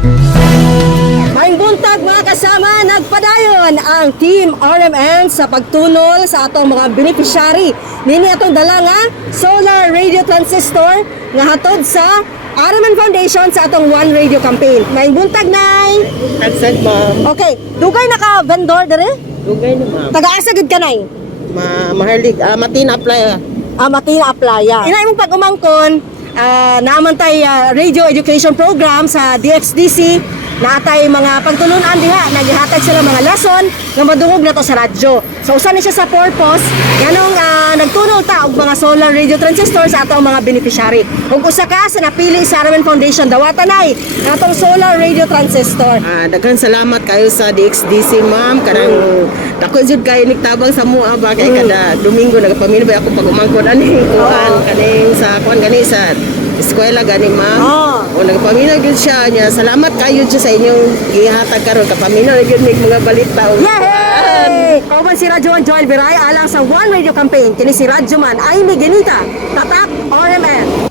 Maayong buntag mga kasama, nagpadayon ang Team RMN sa pagtunol sa atong mga beneficiary. Nini atong dala nga solar radio transistor nga hatod sa RMN Foundation sa atong One Radio campaign. Maayong buntag, Nay. Tagsad, ma'am. Okay, dugay naka vendor dere? Dugay na, ma'am. Taga-asa gid ka, Nay? Maharlig. Matina apply. Matina Aplaya. Ina imong pag-umangkon, naaman tay radio education program sa DXDC. Naatay mga pagtulunan diha, naghihatag sila mga lesson nga madungog na to sa radyo. So usa ni siya sa purpose nganong nagtunog ta og mga solar radio transistor sa atong mga beneficiary. Ug usa ka sa napili sa RMN Foundation dawatanay atong solar radio transistor. Daghan salamat kayo sa DXDC, ma'am. Kanang dako jud kay nigtabang sa mua ba kay kada Domingo nagapamilya ba ako pag umangkon ani kuan kaning sa kuan gani sa eskwela gani, ma'am. O nagapamilya gyud siya nya. Salamat kayo jud sa inyong gihatag karon kapamilya gyud mig mga balita og Yay! Kauban si Radyo Man Joel Biray alang sa One Radio Campaign. Kini si Radyo Man ay Ginita. Tatak RMN.